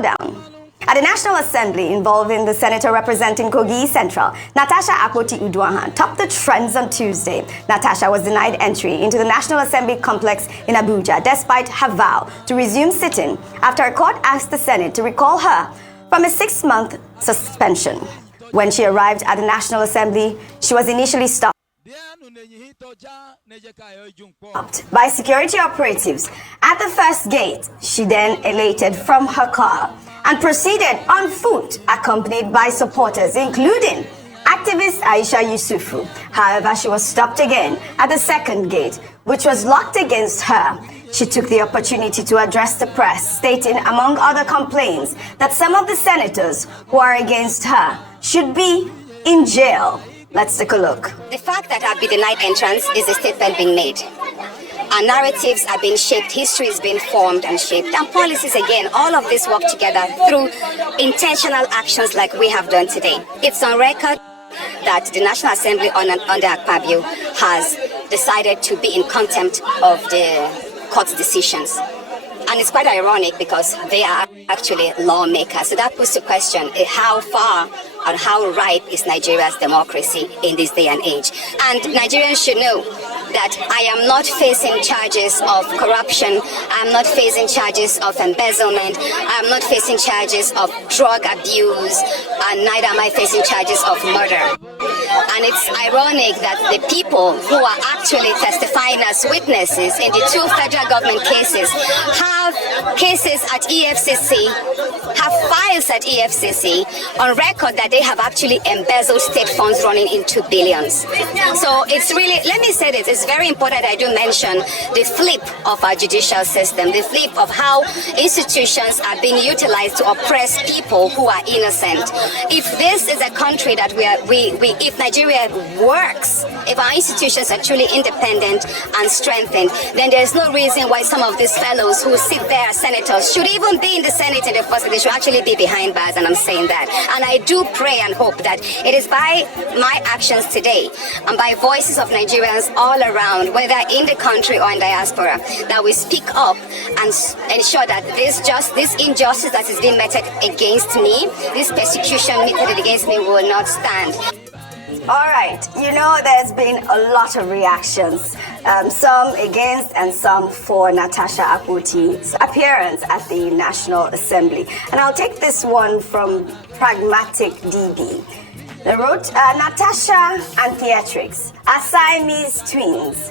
Down. At the National Assembly involving the senator representing Kogi Central, Natasha Akpoti-Uduaghan topped the trends on Tuesday. Natasha was denied entry into the National Assembly complex in Abuja despite her vow to resume sitting after a court asked the Senate to recall her from a 6-month suspension. When she arrived at the National Assembly, she was initially stopped by security operatives at the first gate. She then alighted from her car and proceeded on foot, accompanied by supporters, including activist Aisha Yusufu. However, she was stopped again at the second gate, which was locked against her. She took the opportunity to address the press, stating, among other complaints, that some of the senators who are against her should be in jail. Let's take a look. The fact that I've been denied entrance is a statement being made. Our narratives are being shaped, history is being formed and shaped, and policies, again, all of this work together through intentional actions like we have done today. It's on record that the National Assembly under Akpabio has decided to be in contempt of the court's decisions. And it's quite ironic because they are actually lawmakers. So that puts to question how far and how ripe is Nigeria's democracy in this day and age. And Nigerians should know that I am not facing charges of corruption, I'm not facing charges of embezzlement, I'm not facing charges of drug abuse, and neither am I facing charges of murder. And it's ironic that the people who are actually testifying as witnesses in the 2 federal government cases have cases at EFCC, have files at EFCC on record that they have actually embezzled state funds running into billions. So it's really, let me say this, it's very important I do mention the flip of our judicial system, the flip of how institutions are being utilized to oppress people who are innocent. If this is a country that if Nigeria works, if our institutions are truly independent and strengthened, then there's no reason why some of these fellows who sit there as senators should even be in the Senate in the first place. They should actually be behind bars, and I'm saying that. And I do pray and hope that it is by my actions today and by voices of Nigerians all around, whether in the country or in diaspora, that we speak up and ensure that this injustice that is being meted against me, this persecution meted against me, will not stand. All right, you know, there's been a lot of reactions, some against and some for Natasha Akpoti's appearance at the National Assembly. And I'll take this one from Pragmatic DB. They wrote, Natasha and theatrics are Siamese twins.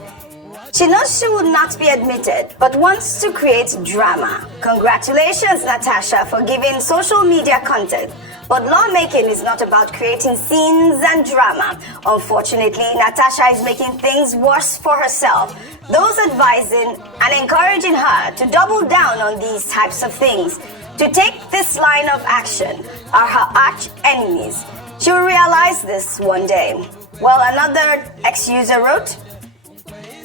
She knows she will not be admitted, but wants to create drama. Congratulations, Natasha, for giving social media content. But lawmaking is not about creating scenes and drama. Unfortunately, Natasha is making things worse for herself. Those advising and encouraging her to double down on these types of things, to take this line of action, are her arch enemies. She will realize this one day. Well, another ex-user wrote,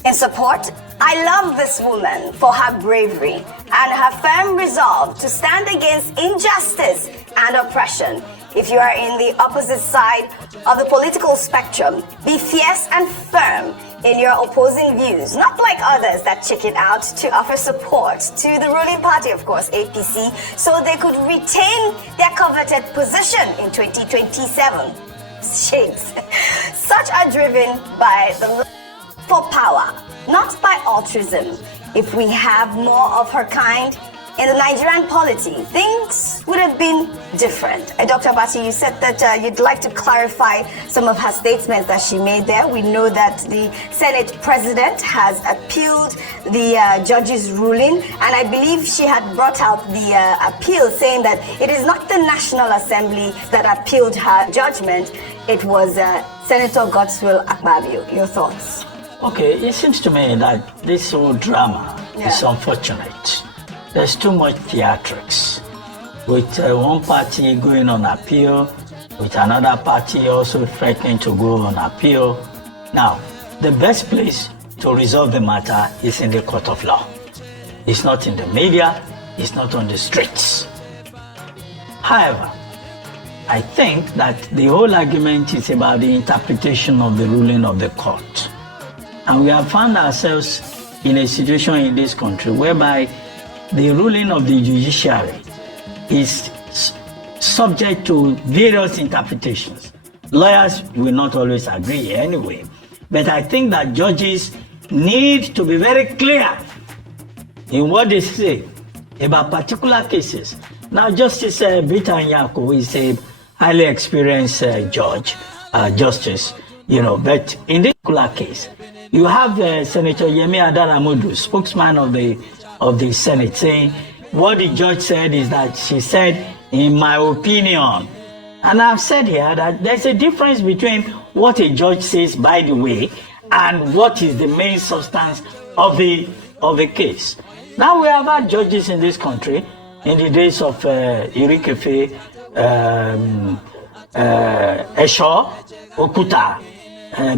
in support, I love this woman for her bravery and her firm resolve to stand against injustice and oppression. If you are in the opposite side of the political spectrum, be fierce and firm in your opposing views, not like others that chicken out to offer support to the ruling party, of course, APC, so they could retain their coveted position in 2027. Shades. Such are driven by the for power, not by altruism. If we have more of her kind in the Nigerian polity, things would have been different. Dr. Bati, you said that you'd like to clarify some of her statements that she made there. We know that the Senate president has appealed the judge's ruling, and I believe she had brought out the appeal saying that it is not the National Assembly that appealed her judgment, it was Senator Godswill Akpabio. Your thoughts? Okay, it seems to me that this whole drama is unfortunate. There's too much theatrics. With one party going on appeal, with another party also threatening to go on appeal. Now, the best place to resolve the matter is in the court of law. It's not in the media, it's not on the streets. However, I think that the whole argument is about the interpretation of the ruling of the court. And we have found ourselves in a situation in this country whereby the ruling of the judiciary is subject to various interpretations. Lawyers will not always agree anyway, but I think that judges need to be very clear in what they say about particular cases. Now, Justice Bitan Yako is a highly experienced justice, but in this particular case, you have Senator Yemi Adaramodu, spokesman of the Senate, saying what the judge said is that she said, in my opinion. And I've said here that there's a difference between what a judge says, by the way, and what is the main substance of the case. Now, we have had judges in this country in the days of Irikefe, Esho, Okuta,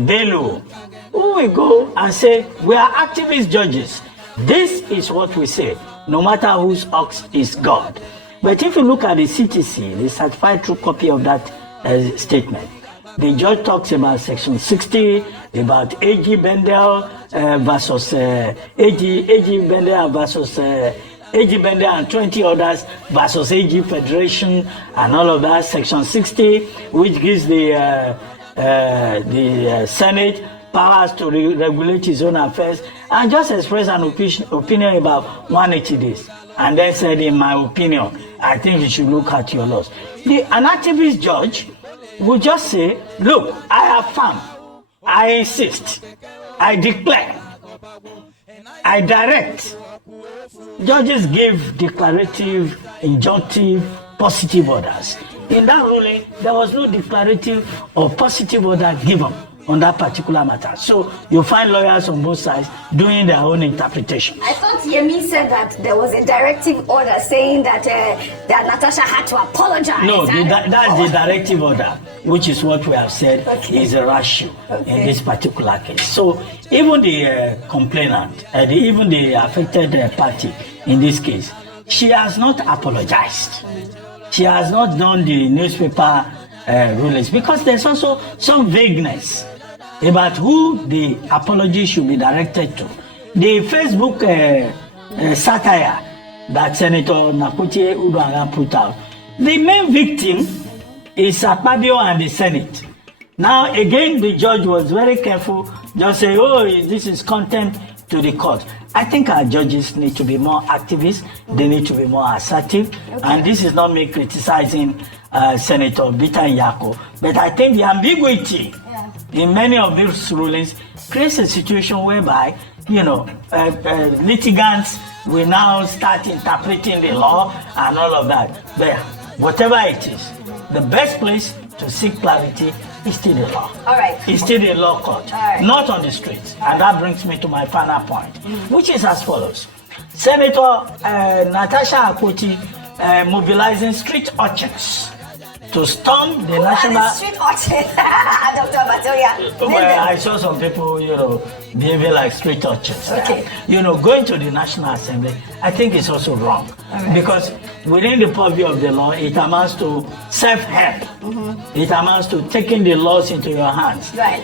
Bello, who will go and say, we are activist judges. This is what we say, no matter whose ox is God. But if you look at the CTC, the certified true copy of that statement, the judge talks about Section 60, about A.G. Bendel versus A.G. Bendel versus A.G. Bendel and 20 others versus A.G. Federation and all of that. Section 60, which gives the Senate powers to regulate its own affairs, and just express an opinion about 180 days. And then said, in my opinion, I think you should look at your laws. An activist judge would just say, look, I affirm, I insist, I declare, I direct. Judges give declarative, injunctive, positive orders. In that ruling, there was no declarative or positive order given on that particular matter. So you find lawyers on both sides doing their own interpretation. I thought Yemi said that there was a directive order saying that Natasha had to apologize. No, that's the directive order, which is what we have said is a ratio in this particular case. So even the complainant, even the affected party in this case, she has not apologized. She has not done the newspaper rulings, because there's also some vagueness about who the apology should be directed to. The Facebook satire that Senator Nakutie Uduaghan put out, the main victim is Akpabio and the Senate. Now, again, the judge was very careful, just say, oh, this is contempt to the court. I think our judges need to be more activist, they need to be more assertive, and this is not me criticizing Senator Bitan Yako, but I think the ambiguity in many of these rulings creates a situation whereby, litigants will now start interpreting the law and all of that. But whatever it is, the best place to seek clarity is still the law. All right. It's still the law court, not on the streets. And that brings me to my final point, which is as follows. Senator Natasha Akpoti mobilizing street urchins to storm the national... Street urchin, Dr. Batoya. Well, I saw some people, behaving like street urchins. Okay. Going to the National Assembly, I think it's also wrong. Because within the purview of the law, it amounts to self-help. It amounts to taking the laws into your hands. Right.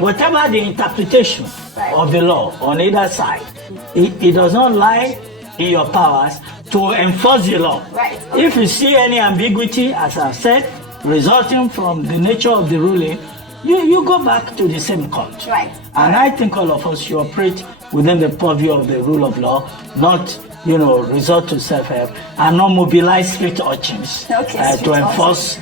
Whatever the interpretation of the law on either side, it does not lie in your powers to enforce the law. Right. If you see any ambiguity, as I've said, resulting from the nature of the ruling, you go back to the same court. Right. And I think all of us should operate within the purview of the rule of law, not resort to self-help, and not mobilize street urchins to enforce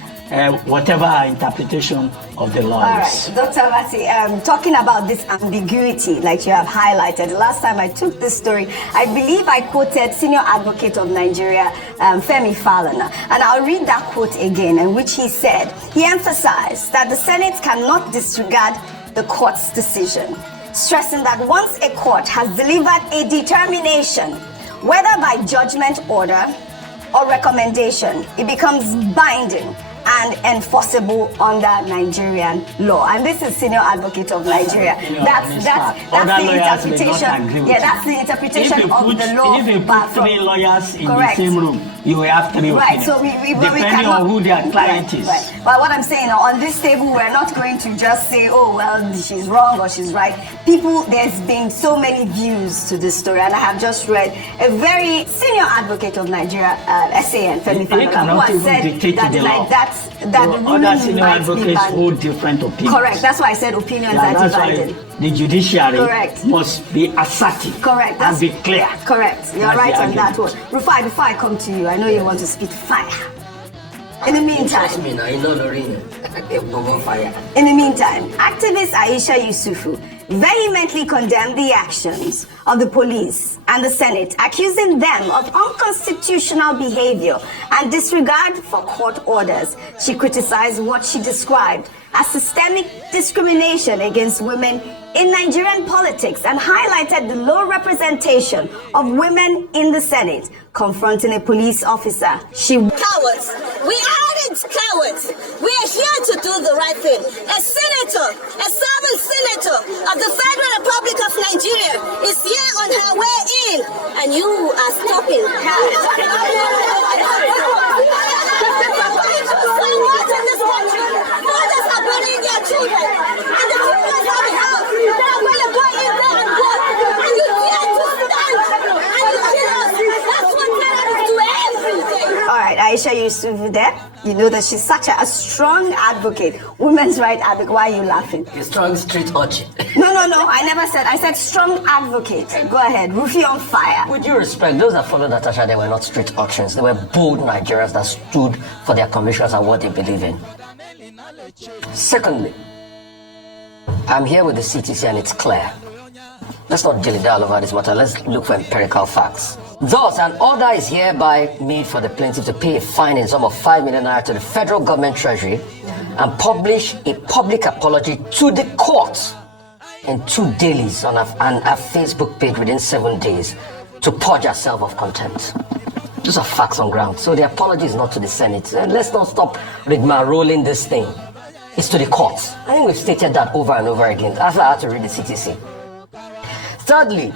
whatever interpretation of the law is. All right, Dr. Vati, talking about this ambiguity, like you have highlighted, the last time I took this story, I believe I quoted Senior Advocate of Nigeria, Femi Falana, and I'll read that quote again, in which he said, he emphasized that the Senate cannot disregard the court's decision, stressing that once a court has delivered a determination, whether by judgment, order, or recommendation, it becomes binding and enforceable under Nigerian law. And this is Senior Advocate of Nigeria. That's the interpretation. Yeah, that's the interpretation of the law. If you put 3 lawyers in the same room, you will have 3 Right, opinions. so we depending cannot, on who their client right, is. Right. But what I'm saying, on this table, we're not going to just say, oh, well, she's wrong or she's right. There's been so many views to this story, and I have just read a very senior advocate of Nigeria, SAN, Femi They cannot who has even said dictate that the law. that the ruling Other senior might be advocates banned. hold different opinions. Correct, that's why I said opinions Yeah, are that's divided. why the judiciary Correct. must be assertive Correct. and be clear. Correct. You're That's right the on that one. argument. Rufai, before I come to you, I know you want to spit fire. In the meantime, Trust me now, you know Lorraine. Go fire. In the meantime, activist Aisha Yusufu vehemently condemned the actions of the police and the Senate, accusing them of unconstitutional behavior and disregard for court orders. She criticized what she described as systemic discrimination against women in Nigerian politics and highlighted the low representation of women in the Senate. Confronting a police officer, she cowards. We aren't cowards. We are here to do the right thing. A senator, a serving senator of the Federal Republic of Nigeria is here on her way in, and you are stopping her. So much in this country. Mothers are burying their children, and the children have a house. They are going to go in there and work, and you dare to stand, and you kill us. That's what terrorists do every day. All right, Aisha Yusufu there. You know that she's such a strong advocate, women's rights advocate. Why are you laughing? A strong street urchin. No, I never said. I said strong advocate. Go ahead, Rufi on fire. With due respect, those that followed Natasha, they were not street urchins. They were bold Nigerians that stood for their convictions and what they believe in. Secondly, I'm here with the CTC and it's clear. Let's not dilly-dally all over this matter. Let's look for empirical facts. Thus, an order is hereby made for the plaintiff to pay a fine in sum of 5 million naira to the federal government treasury and publish a public apology to the court in 2 dailies on a Facebook page within 7 days to purge herself of contempt. Those are facts on ground. So the apology is not to the Senate. And let's not stop rigmaroling this thing. It's to the courts. I think we've stated that over and over again. That's why I had to read the CTC. Thirdly,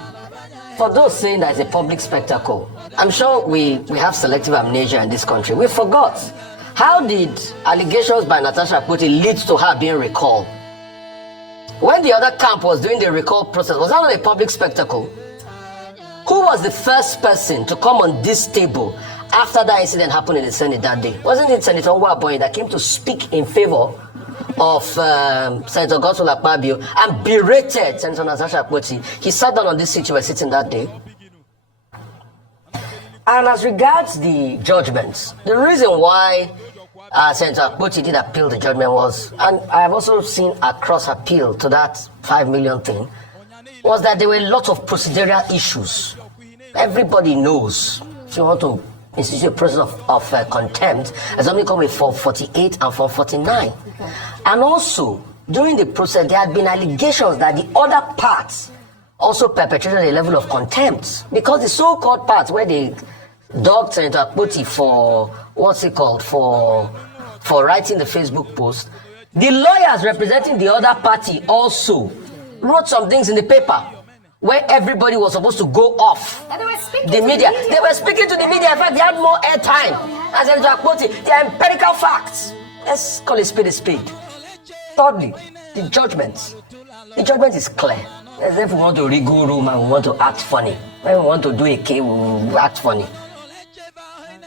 for those saying that it's a public spectacle, I'm sure we have selective amnesia in this country. We forgot. How did allegations by Natasha Akpoti lead to her being recalled? When the other camp was doing the recall process, was that not a public spectacle? Who was the first person to come on this table after that incident happened in the Senate that day? Wasn't it Senator Nwaboye that came to speak in favor of Senator Godswill Akpabio and berated Senator Natasha Akpoti? He sat down on this seat you were sitting that day. And as regards the judgments, the reason why Senator Akpoti did appeal the judgment was, and I have also seen a cross appeal to that 5 million thing, was that there were a lot of procedural issues. Everybody knows if you want to institute a process of contempt, there's something called a Form 48 and Form 49. And also, during the process, there had been allegations that the other parts also perpetrated a level of contempt, because the so-called parts where they dogged Senator Akpoti for, for writing the Facebook post, the lawyers representing the other party also wrote some things in the paper where everybody was supposed to go off. And they were speaking the media. They were speaking to the media. In fact, they had more airtime. As Senator Akpoti, they are empirical facts. Let's call a spade a spade. Thirdly, the judgment. The judgment is clear. As if we want to wriggle room and we want to act funny. When we want to do a K, we act funny.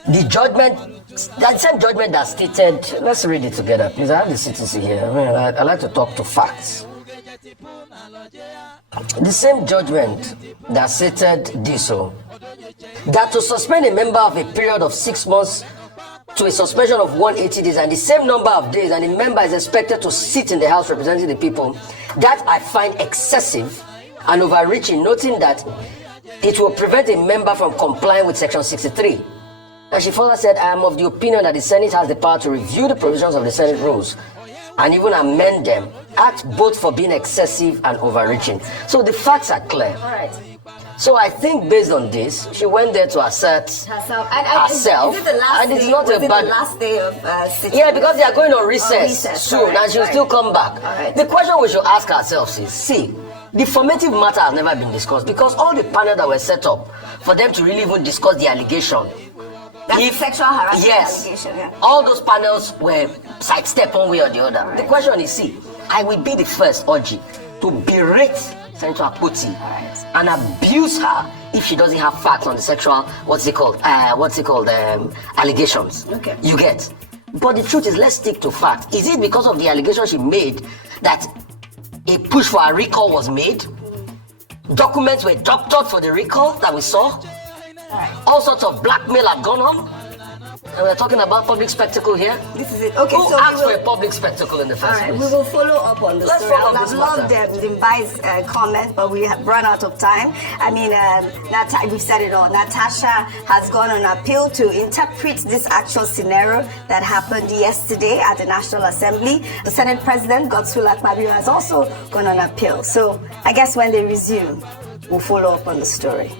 The judgment, that same judgment that stated, let's read it together, please. I have the CTC here. I like to talk to facts. The same judgment that stated this, that to suspend a member of a period of 6 months to a suspension of 180 days and the same number of days, and the member is expected to sit in the House representing the people, that I find excessive and overreaching, noting that it will prevent a member from complying with Section 63. And she further said, I am of the opinion that the Senate has the power to review the provisions of the Senate rules and even amend them, act both for being excessive and overreaching. So the facts are clear. All right. So I think based on this, she went there to assert herself. Is it the last and it's day? not Was a it bad... the last day of sitting? Yeah, because they are going on recess, soon, right, and she'll still come back. Right. The question we should ask ourselves is, see, the formative matter has never been discussed, because all the panel that were set up for them to really even discuss the allegation, That's sexual harassment yes, allegation. Yeah. all those panels were sidestepped one way or the other. Right. The question is, see, I will be the first, Oji, to berate Senator Akpoti Right. and abuse her if she doesn't have facts on the sexual, allegations. Okay. You get. But the truth is, let's stick to facts. Is it because of the allegation she made that a push for a recall was made? Documents were doctored for the recall that we saw. All sorts of blackmail have gone on. And we're talking about public spectacle here. This is it. Okay, Who so asked for a public spectacle in the first place? we will follow up on the Let's story. I follow would have this loved matter. Mbai's comment, but we have run out of time. I mean, we've said it all. Natasha has gone on appeal to interpret this actual scenario that happened yesterday at the National Assembly. The Senate President, Godswill Akpabio, has also gone on appeal. So I guess when they resume, we'll follow up on the story.